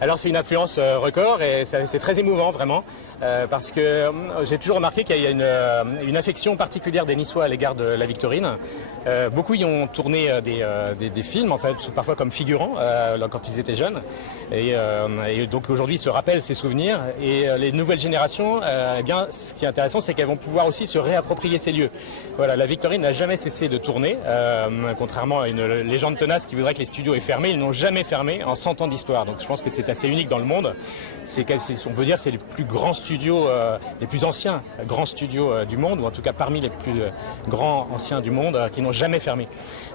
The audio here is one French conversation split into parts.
Alors c'est une influence record et c'est très émouvant vraiment parce que j'ai toujours remarqué qu'il y a une affection particulière des Niçois à l'égard de la Victorine. Beaucoup y ont tourné des films, en fait, parfois comme figurants quand ils étaient jeunes. Et donc aujourd'hui ils se rappellent ces souvenirs et les nouvelles générations, eh bien, ce qui est intéressant c'est qu'elles vont pouvoir aussi se réapproprier ces lieux. Voilà, la Victorine n'a jamais cessé de tourner, contrairement à une légende tenace qui voudrait que les studios aient fermé, ils n'ont jamais fermé en 100 ans d'histoire. Donc je pense que c'est assez unique dans le monde. On peut dire que c'est les plus grands studios, les plus anciens grands studios du monde, ou en tout cas parmi les plus grands anciens du monde, qui n'ont jamais fermé.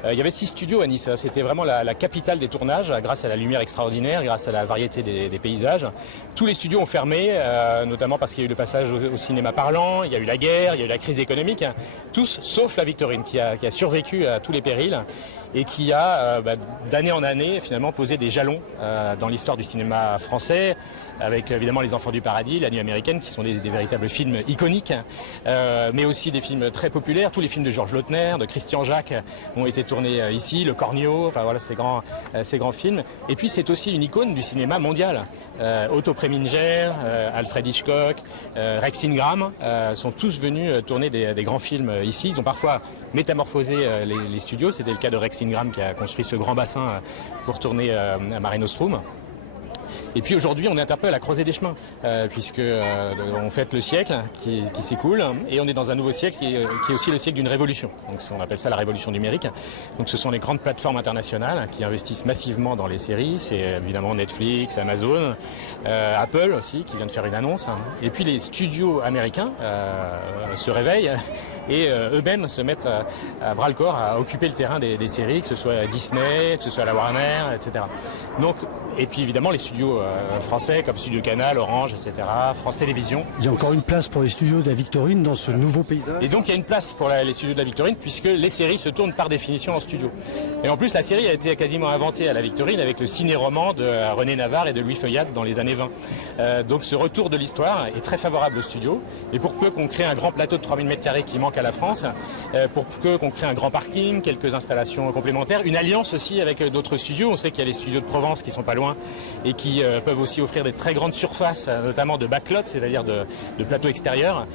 Il y avait 6 studios à Nice, c'était vraiment la capitale des tournages, grâce à la lumière extraordinaire, grâce à la variété des paysages. Tous les studios ont fermé, notamment parce qu'il y a eu le passage au cinéma parlant, il y a eu la guerre, il y a eu la crise économique, tous sauf la Victorine, qui a survécu à tous les périls et qui a, d'année en année, finalement posé des jalons dans l'histoire du cinéma français, avec évidemment Les Enfants du Paradis, La Nuit américaine, qui sont des véritables films iconiques, mais aussi des films très populaires. Tous les films de Georges Lautner, de Christian Jacques ont été tournés ici, Le Cornio, enfin voilà, ces grands films. Et puis c'est aussi une icône du cinéma mondial. Otto Preminger, Alfred Hitchcock, Rex Ingram sont tous venus tourner des grands films ici. Ils ont parfois métamorphosé les studios. C'était le cas de Rex Ingram qui a construit ce grand bassin pour tourner à Mare Nostrum. Et puis aujourd'hui, on est un peu à la croisée des chemins, puisque on fête le siècle qui s'écoule, et on est dans un nouveau siècle qui est aussi le siècle d'une révolution. Donc on appelle ça la révolution numérique. Donc ce sont les grandes plateformes internationales qui investissent massivement dans les séries. C'est évidemment Netflix, Amazon, Apple aussi, qui vient de faire une annonce. Et puis les studios américains se réveillent et eux-mêmes se mettent à bras-le-corps à occuper le terrain des séries, que ce soit Disney, que ce soit la Warner, etc. Donc, et puis évidemment les studios français comme Studio Canal, Orange, etc., France Télévisions. Il y a encore une place pour les studios de la Victorine dans ce nouveau paysage. Et donc il y a une place pour les studios de la Victorine puisque les séries se tournent par définition en studio. Et en plus la série a été quasiment inventée à la Victorine avec le ciné-roman de René Navarre et de Louis Feuillade dans les années 20. Donc ce retour de l'histoire est très favorable au studio. Et pour peu qu'on crée un grand plateau de 3000 m² qui manque à la France, pour peu qu'on crée un grand parking, quelques installations complémentaires, une alliance aussi avec d'autres studios. On sait qu'il y a les studios de Provence qui sont pas loin et qui peuvent aussi offrir des très grandes surfaces, notamment de backlots, c'est-à-dire de plateaux extérieurs.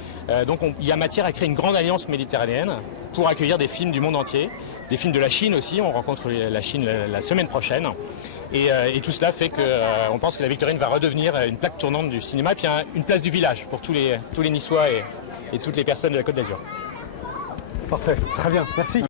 Donc il y a matière à créer une grande alliance méditerranéenne pour accueillir des films du monde entier, des films de la Chine aussi. On rencontre la Chine la semaine prochaine. Et tout cela fait qu'on pense que la Victorine va redevenir une plaque tournante du cinéma et puis une place du village pour tous les Niçois et toutes les personnes de la Côte d'Azur. Parfait, très bien, merci.